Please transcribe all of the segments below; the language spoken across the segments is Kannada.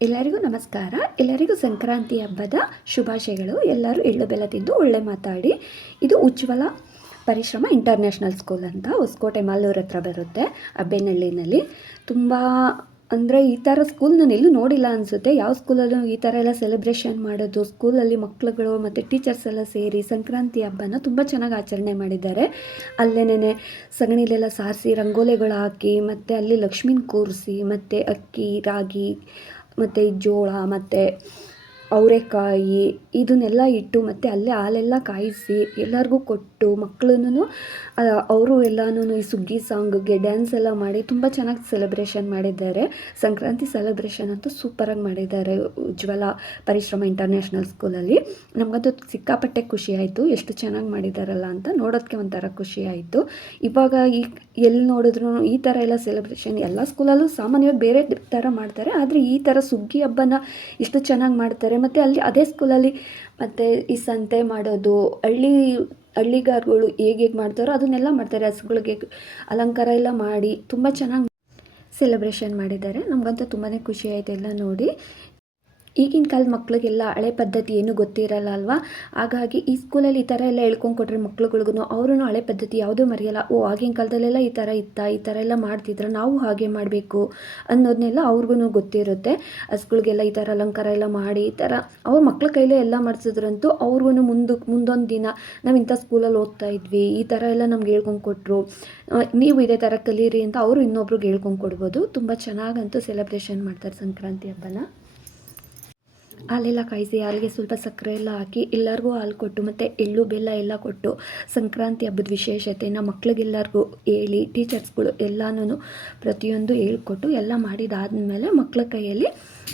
ಎಲ್ಲರಿಗೂ ನಮಸ್ಕಾರ. ಎಲ್ಲರಿಗೂ ಸಂಕ್ರಾಂತಿ ಹಬ್ಬದ ಶುಭಾಶಯಗಳು. ಎಲ್ಲರೂ ಎಳ್ಳು ಬೆಲ್ಲ ತಿಂದು ಒಳ್ಳೆ ಮಾತಾಡಿ. ಇದು ಉಜ್ವಲ ಪರಿಶ್ರಮ ಇಂಟರ್ನ್ಯಾಷನಲ್ ಸ್ಕೂಲ್ ಅಂತ ಹೊಸಕೋಟೆ ಮಾಲೂರು ಹತ್ರ ಬರುತ್ತೆ, ಅಬ್ಬೇನಹಳ್ಳಿನಲ್ಲಿ. ತುಂಬ ಅಂದರೆ ಈ ಥರ ಸ್ಕೂಲ್ ನಾನು ಎಲ್ಲೂ ನೋಡಿಲ್ಲ ಅನಿಸುತ್ತೆ. ಯಾವ ಸ್ಕೂಲಲ್ಲೂ ಈ ಥರ ಎಲ್ಲ ಸೆಲೆಬ್ರೇಷನ್ ಮಾಡೋದು, ಸ್ಕೂಲಲ್ಲಿ ಮಕ್ಕಳುಗಳು ಮತ್ತು ಟೀಚರ್ಸ್ ಎಲ್ಲ ಸೇರಿ ಸಂಕ್ರಾಂತಿ ಹಬ್ಬನ ತುಂಬ ಚೆನ್ನಾಗಿ ಆಚರಣೆ ಮಾಡಿದ್ದಾರೆ. ಅಲ್ಲೇನೇ ಸಗಣಿಲೆಲ್ಲ ಸಾರಿಸಿ ರಂಗೋಲಿಗಳು ಹಾಕಿ, ಮತ್ತು ಅಲ್ಲಿ ಲಕ್ಷ್ಮೀನ ಕೂರಿಸಿ, ಮತ್ತು ಅಕ್ಕಿ, ರಾಗಿ ಮತ್ತು ಜೋಳ ಮತ್ತು ಅವರೆಕಾಯಿ ಇದನ್ನೆಲ್ಲ ಇಟ್ಟು, ಮತ್ತು ಅಲ್ಲೇ ಹಾಲೆಲ್ಲ ಕಾಯಿಸಿ ಎಲ್ಲರಿಗೂ ಕೊಟ್ಟು, ಮಕ್ಕಳನ್ನು ಅವರು ಎಲ್ಲನೂ ಈ ಸುಗ್ಗಿ ಸಾಂಗ್ಗೆ ಡ್ಯಾನ್ಸ್ ಎಲ್ಲ ಮಾಡಿ ತುಂಬ ಚೆನ್ನಾಗಿ ಸೆಲೆಬ್ರೇಷನ್ ಮಾಡಿದ್ದಾರೆ. ಸಂಕ್ರಾಂತಿ ಸೆಲೆಬ್ರೇಷನ್ ಅಂತೂ ಸೂಪರಾಗಿ ಮಾಡಿದ್ದಾರೆ ಉಜ್ವಲ ಪರಿಶ್ರಮ ಇಂಟರ್ನ್ಯಾಷನಲ್ ಸ್ಕೂಲಲ್ಲಿ. ನಮಗಂತೂ ಸಿಕ್ಕಾಪಟ್ಟೆ ಖುಷಿ ಆಯಿತು, ಎಷ್ಟು ಚೆನ್ನಾಗಿ ಮಾಡಿದ್ದಾರಲ್ಲ ಅಂತ ನೋಡೋದಕ್ಕೆ ಒಂಥರ ಖುಷಿ ಆಯಿತು. ಇವಾಗ ಎಲ್ಲಿ ನೋಡಿದ್ರು ಈ ಥರ ಎಲ್ಲ ಸೆಲೆಬ್ರೇಷನ್ ಎಲ್ಲ ಸ್ಕೂಲಲ್ಲೂ ಸಾಮಾನ್ಯವಾಗಿ ಬೇರೆ ಥರ ಮಾಡ್ತಾರೆ, ಆದರೆ ಈ ಥರ ಸುಗ್ಗಿ ಹಬ್ಬನ ಎಷ್ಟು ಚೆನ್ನಾಗಿ ಮಾಡ್ತಾರೆ. ಮತ್ತು ಅಲ್ಲಿ ಅದೇ ಸ್ಕೂಲಲ್ಲಿ ಮತ್ತು ಈ ಸಂತೆ ಮಾಡೋದು, ಹಳ್ಳಿಗಾರಗಳು ಹೇಗೆ ಮಾಡ್ತಾರೋ ಅದನ್ನೆಲ್ಲ ಮಾಡ್ತಾರೆ. ಹಸುಗಳಿಗೆ ಅಲಂಕಾರ ಎಲ್ಲ ಮಾಡಿ ತುಂಬ ಚೆನ್ನಾಗಿ ಸೆಲೆಬ್ರೇಷನ್ ಮಾಡಿದ್ದಾರೆ. ನಮಗಂತೂ ತುಂಬಾ ಖುಷಿ ಆಯಿತು ಎಲ್ಲ ನೋಡಿ. ಈಗಿನ ಕಾಲದ ಮಕ್ಕಳಿಗೆಲ್ಲ ಹಳೆ ಪದ್ಧತಿ ಏನೂ ಗೊತ್ತಿರಲ್ಲ ಅಲ್ವಾ. ಹಾಗಾಗಿ ಈ ಸ್ಕೂಲಲ್ಲಿ ಈ ಥರ ಎಲ್ಲ ಹೇಳ್ಕೊಂಡ್ಕೊಟ್ರೆ ಮಕ್ಳುಗಳ್ಗೂ ಅವರು ಹಳೆ ಪದ್ಧತಿ ಯಾವುದೂ ಮರೆಯಲ್ಲ. ಆಗಿನ ಕಾಲದಲ್ಲೆಲ್ಲ ಈ ಥರ ಇತ್ತಾ, ಈ ಥರ ಎಲ್ಲ ಮಾಡ್ತಿದ್ರೆ ನಾವು ಹಾಗೆ ಮಾಡಬೇಕು ಅನ್ನೋದನ್ನೆಲ್ಲ ಅವ್ರಿಗೂ ಗೊತ್ತಿರುತ್ತೆ. ಹಸುಗಳಿಗೆಲ್ಲ ಈ ಥರ ಅಲಂಕಾರ ಎಲ್ಲ ಮಾಡಿ ಈ ಥರ ಅವ್ರ ಮಕ್ಳ ಕೈಲೇ ಎಲ್ಲ ಮಾಡಿಸಿದ್ರಂತೂ ಅವ್ರಿಗೂ ಮುಂದೊಂದು ದಿನ ನಾವು ಇಂಥ ಸ್ಕೂಲಲ್ಲಿ ಓದ್ತಾ ಇದ್ವಿ, ಈ ಥರ ಎಲ್ಲ ನಮ್ಗೆ ಹೇಳ್ಕೊಂಡ್ಕೊಟ್ರು, ನೀವು ಇದೇ ಥರ ಕಲೀರಿ ಅಂತ ಅವರು ಇನ್ನೊಬ್ರಿಗೆ ಹೇಳ್ಕೊಂಡ್ಕೊಡ್ಬೋದು. ತುಂಬ ಚೆನ್ನಾಗಂತೂ ಸೆಲೆಬ್ರೇಷನ್ ಮಾಡ್ತಾರೆ ಸಂಕ್ರಾಂತಿ ಹಬ್ಬನ. ಹಾಲೆಲ್ಲ ಕಾಯಿಸಿ, ಹಾಲಿಗೆ ಸ್ವಲ್ಪ ಸಕ್ಕರೆ ಎಲ್ಲ ಹಾಕಿ ಎಲ್ಲರಿಗೂ ಹಾಲು ಕೊಟ್ಟು, ಮತ್ತು ಎಳ್ಳು ಬೆಲ್ಲ ಎಲ್ಲ ಕೊಟ್ಟು ಸಂಕ್ರಾಂತಿ ಹಬ್ಬದ ವಿಶೇಷತೆನ ಮಕ್ಳಿಗೆಲ್ಲರಿಗೂ ಹೇಳಿ, ಟೀಚರ್ಸ್ಗಳು ಎಲ್ಲನೂ ಪ್ರತಿಯೊಂದು ಹೇಳ್ಕೊಟ್ಟು ಎಲ್ಲ ಮಾಡಿದಾದಮೇಲೆ ಮಕ್ಕಳ ಕೈಯಲ್ಲಿ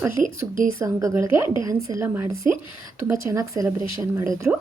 ಅಲ್ಲಿ ಸುಗ್ಗಿ ಸಾಂಗ್ಗಳಿಗೆ ಡ್ಯಾನ್ಸ್ ಎಲ್ಲ ಮಾಡಿಸಿ ತುಂಬ ಚೆನ್ನಾಗಿ ಸೆಲೆಬ್ರೇಷನ್ ಮಾಡಿದ್ರು.